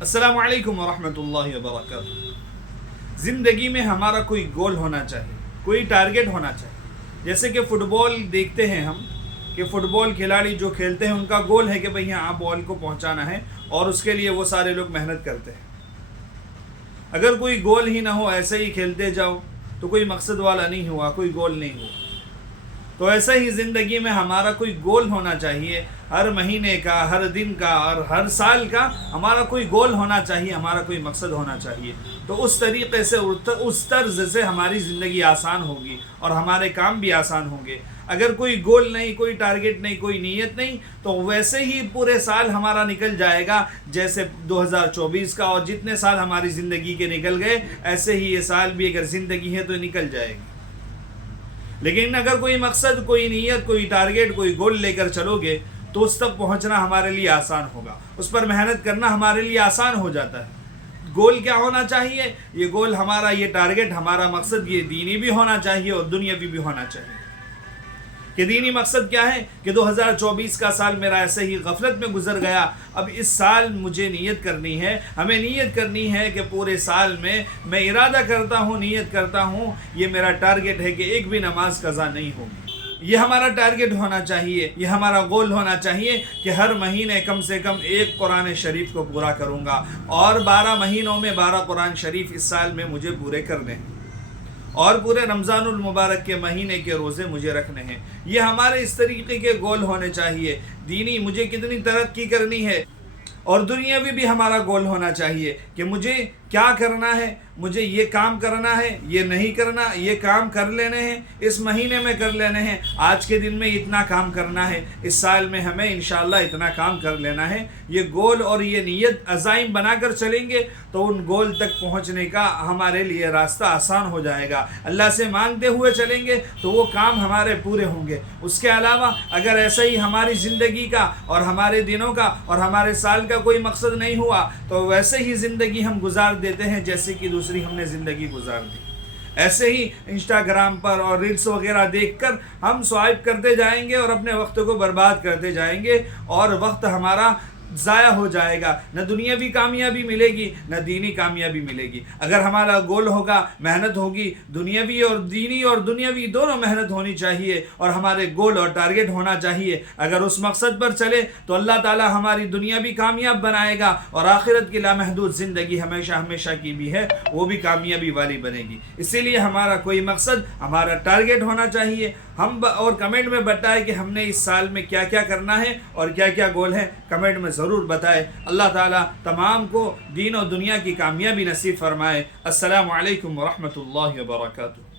السلام علیکم ورحمۃ اللہ وبرکاتہ۔ زندگی میں ہمارا کوئی گول ہونا چاہیے، کوئی ٹارگٹ ہونا چاہیے۔ جیسے کہ فٹ بال دیکھتے ہیں ہم کہ فٹ بال کھلاڑی جو کھیلتے ہیں ان کا گول ہے کہ بھئی یہاں بال کو پہنچانا ہے، اور اس کے لیے وہ سارے لوگ محنت کرتے ہیں۔ اگر کوئی گول ہی نہ ہو، ایسے ہی کھیلتے جاؤ، تو کوئی مقصد والا نہیں ہوا، کوئی گول نہیں ہوا۔ تو ایسا ہی زندگی میں ہمارا کوئی گول ہونا چاہیے، ہر مہینے کا، ہر دن کا اور ہر سال کا ہمارا کوئی گول ہونا چاہیے، ہمارا کوئی مقصد ہونا چاہیے۔ تو اس طریقے سے، اس طرز سے ہماری زندگی آسان ہوگی اور ہمارے کام بھی آسان ہوں گے۔ اگر کوئی گول نہیں، کوئی ٹارگٹ نہیں، کوئی نیت نہیں، تو ویسے ہی پورے سال ہمارا نکل جائے گا جیسے 2024 کا، اور جتنے سال ہماری زندگی کے نکل گئے ایسے ہی یہ سال بھی اگر زندگی ہے تو نکل جائے گی۔ لیکن اگر کوئی مقصد، کوئی نیت، کوئی ٹارگٹ، کوئی گول لے کر چلو گے تو اس تک پہنچنا ہمارے لیے آسان ہوگا، اس پر محنت کرنا ہمارے لیے آسان ہو جاتا ہے۔ گول کیا ہونا چاہیے؟ یہ گول ہمارا، یہ ٹارگٹ، ہمارا مقصد یہ دینی بھی ہونا چاہیے اور دنیاوی بھی ہونا چاہیے۔ کہ دینی مقصد کیا ہے کہ 2024 کا سال میرا ایسے ہی غفلت میں گزر گیا، اب اس سال مجھے نیت کرنی ہے، ہمیں نیت کرنی ہے کہ پورے سال میں ارادہ کرتا ہوں، نیت کرتا ہوں، یہ میرا ٹارگٹ ہے کہ ایک بھی نماز قضا نہیں ہوگی۔ یہ ہمارا ٹارگٹ ہونا چاہیے، یہ ہمارا گول ہونا چاہیے کہ ہر مہینے کم سے کم ایک قرآن شریف کو پورا کروں گا، اور 12 مہینوں میں 12 قرآن شریف اس سال میں مجھے پورے کرنے ہیں، اور پورے رمضان المبارک کے مہینے کے روزے مجھے رکھنے ہیں۔ یہ ہمارے اس طریقے کے گول ہونے چاہیے۔ دینی مجھے کتنی ترقی کرنی ہے، اور دنیاوی بھی ہمارا گول ہونا چاہیے کہ مجھے کیا کرنا ہے، مجھے یہ کام کرنا ہے، یہ نہیں کرنا، یہ کام کر لینے ہیں، اس مہینے میں کر لینے ہیں، آج کے دن میں اتنا کام کرنا ہے، اس سال میں ہمیں انشاءاللہ اتنا کام کر لینا ہے۔ یہ گول اور یہ نیت عزائم بنا کر چلیں گے تو ان گول تک پہنچنے کا ہمارے لیے راستہ آسان ہو جائے گا۔ اللہ سے مانگتے ہوئے چلیں گے تو وہ کام ہمارے پورے ہوں گے۔ اس کے علاوہ اگر ایسا ہی ہماری زندگی کا اور ہمارے دنوں کا اور ہمارے سال کا کوئی مقصد نہیں ہوا تو ویسے ہی زندگی ہم گزار دیتے ہیں جیسے کہ دوسری ہم نے زندگی گزار دی۔ ایسے ہی انسٹاگرام پر اور ریلس وغیرہ دیکھ کر ہم سوائپ کرتے جائیں گے اور اپنے وقت کو برباد کرتے جائیں گے، اور وقت ہمارا ضائع ہو جائے گا، نہ دنیاوی کامیابی ملے گی نہ دینی کامیابی ملے گی۔ اگر ہمارا گول ہوگا، محنت ہوگی، دنیاوی اور دینی اور دنیاوی دونوں محنت ہونی چاہیے، اور ہمارے گول اور ٹارگٹ ہونا چاہیے۔ اگر اس مقصد پر چلے تو اللہ تعالی ہماری دنیا بھی کامیاب بنائے گا، اور آخرت کی لامحدود زندگی ہمیشہ ہمیشہ کی بھی ہے، وہ بھی کامیابی والی بنے گی۔ اسی لیے ہمارا کوئی مقصد، ہمارا ٹارگٹ ہونا چاہیے۔ ہم اور کمنٹ میں بتائیں کہ ہم نے اس سال میں کیا کیا کرنا ہے اور کیا کیا گول ہیں، کمنٹ میں ضرور بتائیں۔ اللہ تعالیٰ تمام کو دین و دنیا کی کامیابی نصیب فرمائے۔ السلام علیکم ورحمۃ اللہ وبرکاتہ۔